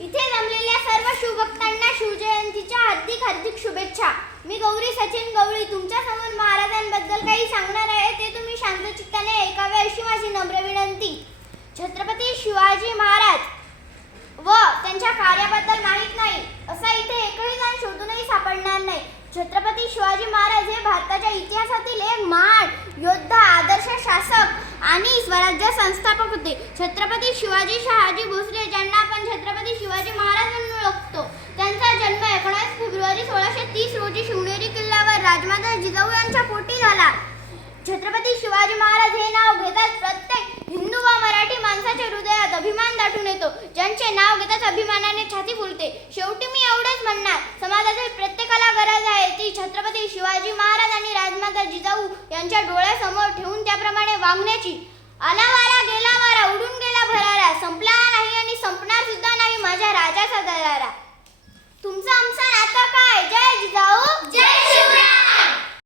इथे जमलेल्या सर्व शिवभक्तांना शिवजयंतीच्या हार्दिक हार्दिक शुभेच्छा. मी गौरी सचिन गवळी तुमच्या समोर महाराजांबद्दल काही सांगणार आहे. ते तुम्ही शांतचित्ताने ऐकावे अशी माझी नम्र विनंती. छत्रपती शिवाजी महाराज व त्यांच्या कार्याबद्दल माहीत नाही असा इथे एकही जण शोधूनही सापडणार नाही. छत्रपती शिवाजी महाराज हे भारताच्या इतिहासातील एक महान योद्धा, आदर्श शासक आणि स्वराज्य संस्थापक होते. छत्रपती शिवाजी शहाजी भोसले, ज्यांना आपण छत्रपती शिवाजी महाराज म्हणून ओळखतो, त्यांचा जन्म 19 फेब्रुवारी 1630 रोजी शिवनेरी किल्ल्यावर राजमाता जिजाऊ यांच्या पोटी झाला. छत्रपती शिवाजी महाराज हे नाव घेताच प्रत्येक हिंदू व मराठी माणसाच्या हृदयात अभिमान दाटून येतो. ज्यांचे नाव घेताच अभिमानाने छाती फुलते. शेवटी मी एवढेच म्हणणार, समाजातील प्रत्येकाला गरज आहे ती छत्रपती शिवाजी महाराज आणि राजमाता जिजाऊ यांच्या डोळ्यासमोर ठेवून त्याप्रमाणे वागण्याची. आला वारा गेला वारा, उडून गेला भरारा, संपला नाही आणि